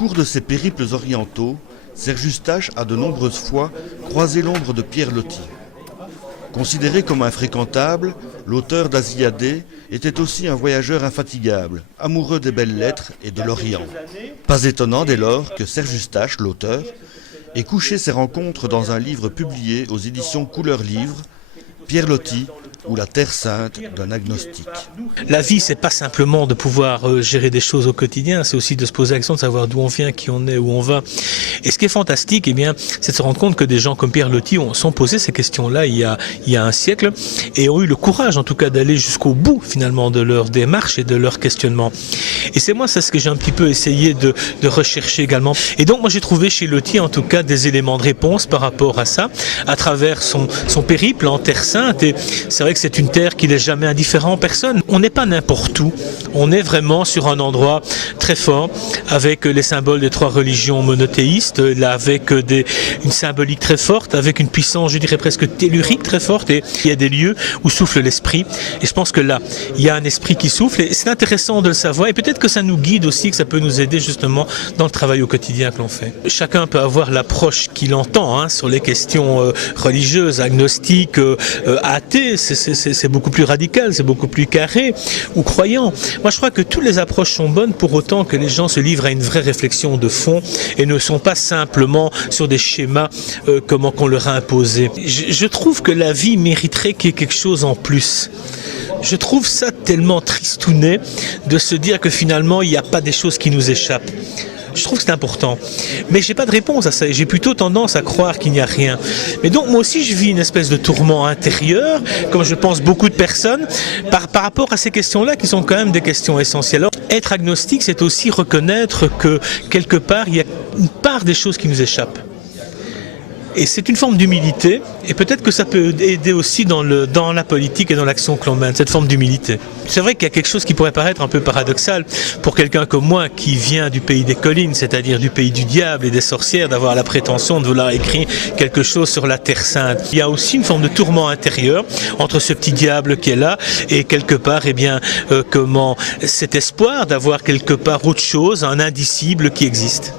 cours de ses périples orientaux, Serge Eustache a de nombreuses fois croisé l'ombre de Pierre Loti. Considéré comme infréquentable, l'auteur d'Asiadé était aussi un voyageur infatigable, amoureux des belles lettres et de l'Orient. Pas étonnant dès lors que Serge Eustache, l'auteur, ait couché ses rencontres dans un livre publié aux éditions Couleur Livre, Pierre Loti ou la Terre Sainte d'un agnostique. La vie, c'est pas simplement de pouvoir gérer des choses au quotidien, c'est aussi de se poser la question de savoir d'où on vient, qui on est, où on va. Et ce qui est fantastique, eh bien, c'est de se rendre compte que des gens comme Pierre Loti sont posés ces questions-là il y a un siècle et ont eu le courage, en tout cas, d'aller jusqu'au bout, finalement, de leur démarche et de leur questionnement. Et c'est ce que j'ai un petit peu essayé de rechercher également. Et donc, moi, j'ai trouvé chez Loti, en tout cas, des éléments de réponse par rapport à ça, à travers son périple en Terre Sainte. Et c'est vrai que c'est une terre qui n'est jamais indifférente à personne. On n'est pas n'importe où. On est vraiment sur un endroit très fort, avec les symboles des trois religions monothéistes, là, avec une symbolique très forte, avec une puissance, je dirais presque tellurique très forte. Et il y a des lieux où souffle l'esprit. Et je pense que là, il y a un esprit qui souffle. Et c'est intéressant de le savoir. Et peut-être que ça nous guide aussi, que ça peut nous aider justement dans le travail au quotidien que l'on fait. Chacun peut avoir l'approche qu'il entend sur les questions religieuses, agnostiques, athées. C'est beaucoup plus radical, c'est beaucoup plus carré ou croyant. Moi, je crois que toutes les approches sont bonnes pour autant que les gens se livrent à une vraie réflexion de fond et ne sont pas simplement sur des schémas qu'on leur a imposés. Je trouve que la vie mériterait qu'il y ait quelque chose en plus. Je trouve ça tellement tristounet de se dire que finalement, il n'y a pas des choses qui nous échappent. Je trouve que c'est important. Mais j'ai pas de réponse à ça. J'ai plutôt tendance à croire qu'il n'y a rien. Mais donc, moi aussi, je vis une espèce de tourment intérieur, comme je pense beaucoup de personnes, par rapport à ces questions-là, qui sont quand même des questions essentielles. Alors, être agnostique, c'est aussi reconnaître que, quelque part, il y a une part des choses qui nous échappent. Et c'est une forme d'humilité, et peut-être que ça peut aider aussi dans la politique et dans l'action que l'on mène, cette forme d'humilité. C'est vrai qu'il y a quelque chose qui pourrait paraître un peu paradoxal pour quelqu'un comme moi qui vient du pays des collines, c'est-à-dire du pays du diable et des sorcières, d'avoir la prétention de vouloir écrire quelque chose sur la Terre Sainte. Il y a aussi une forme de tourment intérieur entre ce petit diable qui est là et quelque part, cet espoir d'avoir quelque part autre chose, un indicible qui existe.